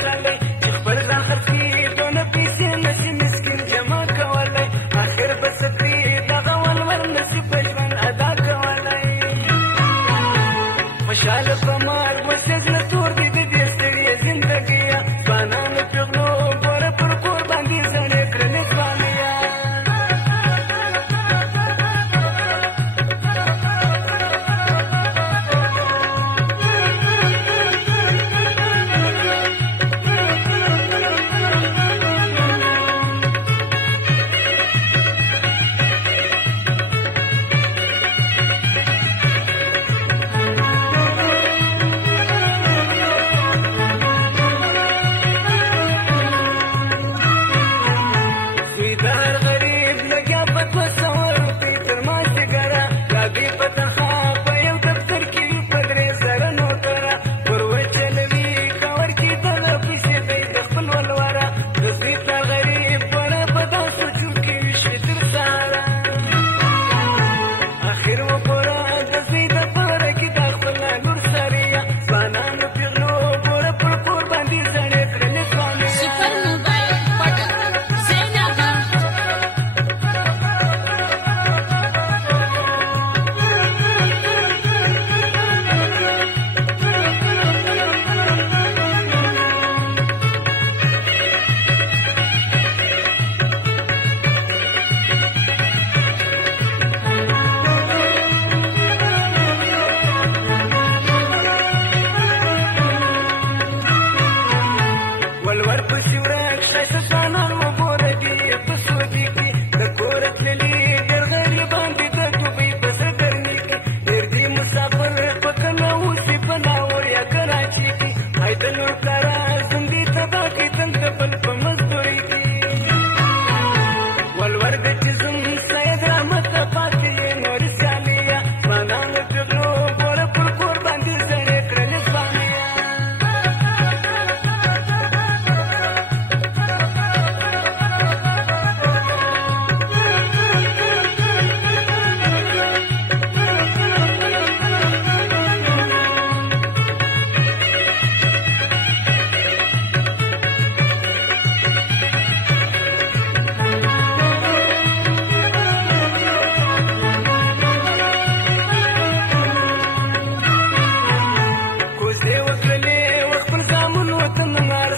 ګټلی چې خپل ځان خرڅي دونه پیسې نشي مسکین جمع کولی آخر به څه کړي دغه ولور نشي په ژوند ادا کولی خوشحاله په مرګ ورته زړه تور دی د دې ستړې زندګیه ځوانانو پېغلو ګوره پر کور باندې زړې کړلې ځوانیه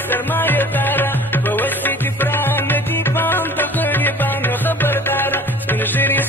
سرمایه داره په وجه دي پران د غریبانو خبرداره سپین ږیري